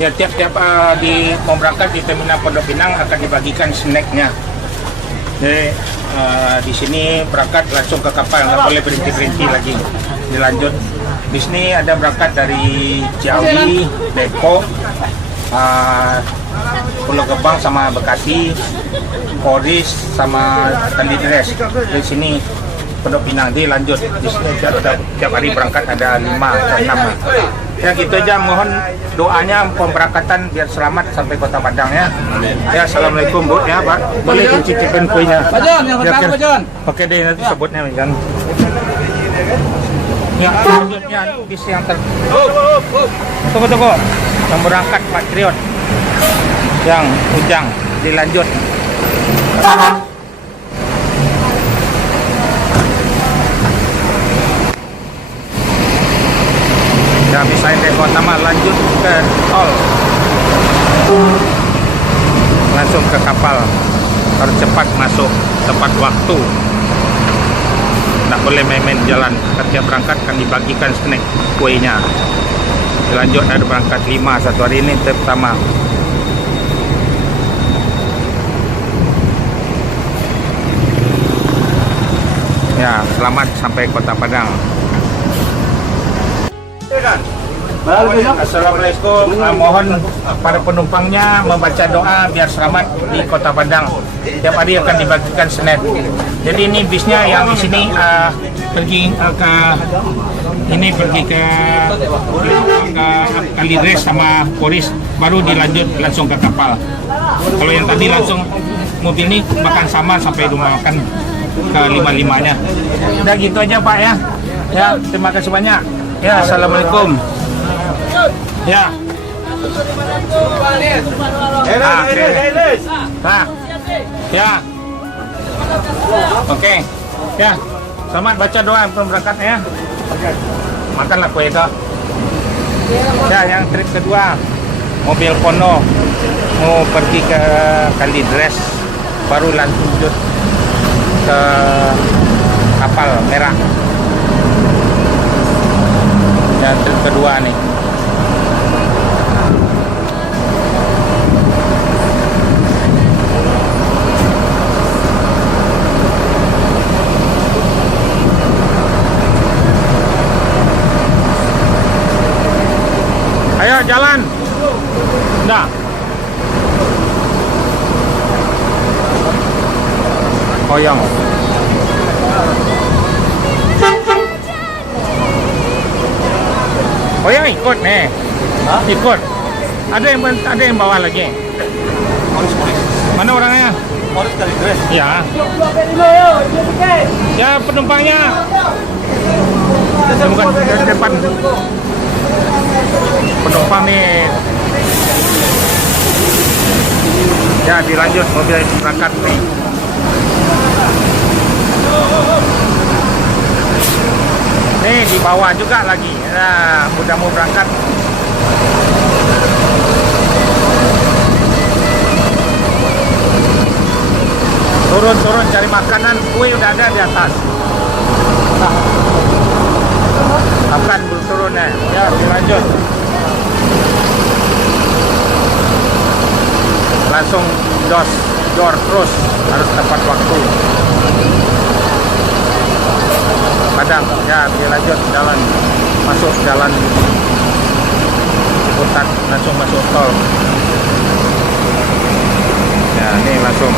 Ya, tiap-tiap di mau berangkat di terminal Pondok Pinang akan dibagikan snacknya. Jadi di sini berangkat langsung ke kapal, nggak boleh berhenti lagi. Dilanjut. Di sini ada berangkat dari Ciawi, Depok, Pulau Gebang sama Bekasi, Poris sama Kalideres. Di sini Pondok Pinang. Jadi lanjut. Di sini tiap hari berangkat ada 5 atau 6. Ya gitu aja, mohon doanya pemberangkatan biar selamat sampai Kota Padang ya. Ya, assalamualaikum Bu ya Pak. Boleh dicicipin kuenya. Pak Jon, yang pertama Pak Jon. Oke deh, nanti sebutnya kan. Ya, selanjutnya bis yang tunggu. Yang berangkat Patriot. Yang Ujang dilanjut. Ya, misalnya dari Kota lanjut ke tol, langsung ke kapal, harus cepat masuk, tepat waktu, nggak boleh main-main jalan. Setiap berangkat kan dibagikan snack kuenya. Lanjut ada berangkat 5 satu hari ini terutama. Ya, selamat sampai Kota Padang. Assalamualaikum. Mohon para penumpangnya membaca doa biar selamat di Kota Padang. Tiap hari akan dibagikan snack. Jadi ini bisnya yang di sini pergi ke Kalideres sama Poris, baru dilanjut langsung ke kapal. Kalau yang tadi langsung mobil ini bahkan sama sampai rumah makan ke 5-5-nya. Udah gitu aja Pak ya. Ya, terima kasih banyak. Ya, assalamualaikum. Ya. Ya. Oke. Ya. Selamat baca doa pemberangkatnya ya. Makanlah kue itu. Ya, yang trip kedua mobil Pono mau pergi ke Kalideres, baru lanjut ke kapal merah. Yang trip kedua nih. Ayo jalan. Udah. Koyong. Oh yang ikut nih. Hah? Ikut. Ada yang bawa lagi. Poris. Mana orangnya? Poris Kalideres. Ya. Ya penumpangnya. Bukan ke depan. Penumpang nih. Ya dilanjut mobil berangkat nih. Nih di bawah juga lagi. Nah, udah mau berangkat. Turun cari makanan, kue udah ada di atas. Makan belum turun ya. Ya, dilanjut. Langsung door terus, harus tepat waktu. Padang, ya dilanjut jalan, masuk jalan Ciputat, langsung masuk tol. Ya, ini langsung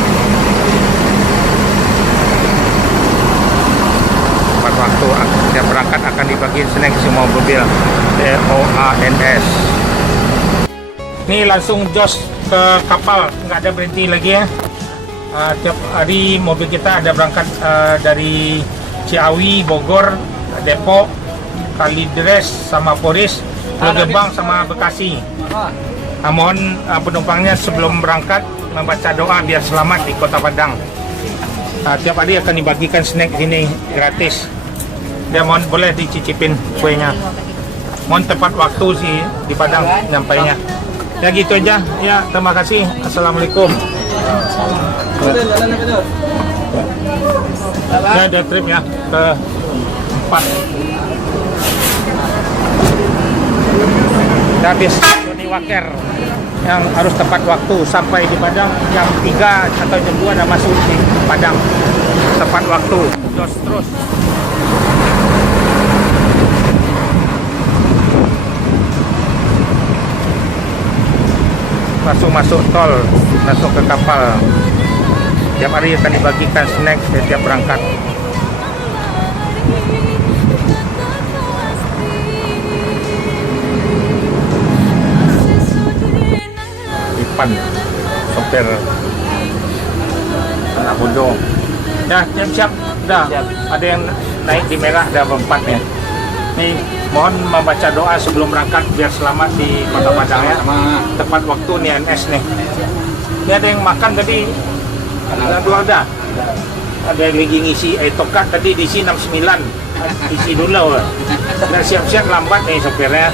tepat waktu. Setiap berangkat akan dibagi snack semua mobil TOANS. Ini langsung jos ke kapal, nggak ada berhenti lagi ya. Tiap hari mobil kita ada berangkat dari Ciawi, Bogor, Depok, Kalideres sama Poris, Pulau Gebang sama Bekasi. Mohon penumpangnya sebelum berangkat membaca doa biar selamat di Kota Padang. Tiap hari akan dibagikan snack ini gratis. Ya, mohon boleh dicicipin kuenya. Mohon tepat waktu sih di Padang nyampainya. Ya gitu aja. Ya, terima kasih. Assalamualaikum. Ya, ada trip ya ke 4. Udah habis. Waker yang harus tepat waktu sampai di Padang jam 3 atau jam 2 dah masuk di Padang tepat waktu. Jos terus. Langsung masuk tol, langsung ke kapal. Tiap hari akan dibagikan snack setiap berangkat. Ipan, sopir anak bodoh. Ya, siap-siap. Dah, ada yang naik di merah, ada berempat ya. Nih, mohon membaca doa sebelum berangkat biar selamat di Kota Padang ya. Tepat waktu nih NS nih. Ini ada yang makan tadi. Dua ada. Ada yang lagi ngisi tokat tadi diisi 69. Isi dulu. Dan siap-siap lambat nih sopirnya.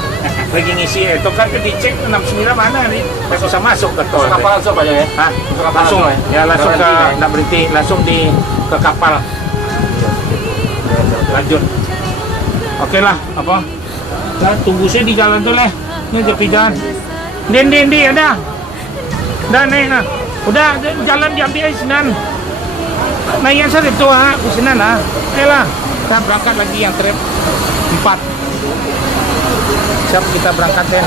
Lagi ngisi tokat ke dicek 69 mana nih. Tak usah masuk ke tol. Kapal langsung aja ya? Hah? Langsung ya, langsung ke nak berhenti, langsung ke kapal. Lanjut. Oke lah, apa? Nah, tunggu saya di jalan tuh leh. Ini tepi jalan. Di ada. Dah naik nah. Udah jalan diambil Senan. Naik yang sarip tuh ha, Senan ah. Oke lah. Kita berangkat lagi yang trip 4. Siap kita berangkat ya.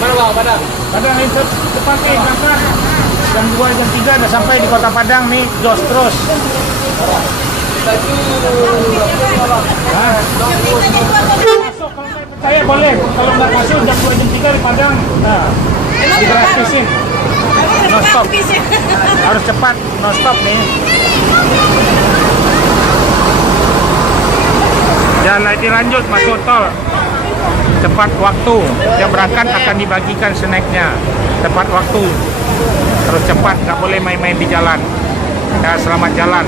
Mana bang, Padang? Padang ini cepat nih berangkat. Jam 2, jam 3 udah sampai di Kota Padang nih, jos terus. Masuk kalau nggak percaya boleh. Kalau nggak masuk jam 2, jam 3 di Padang. Nah, digratisin. No stop. Harus cepat, no stop nih. Jalan dilanjut masuk tol. Tepat waktu. Yang berangkat akan dibagikan snacknya. Tepat waktu. Terus cepat, nggak boleh main-main di jalan. Ya, selamat jalan.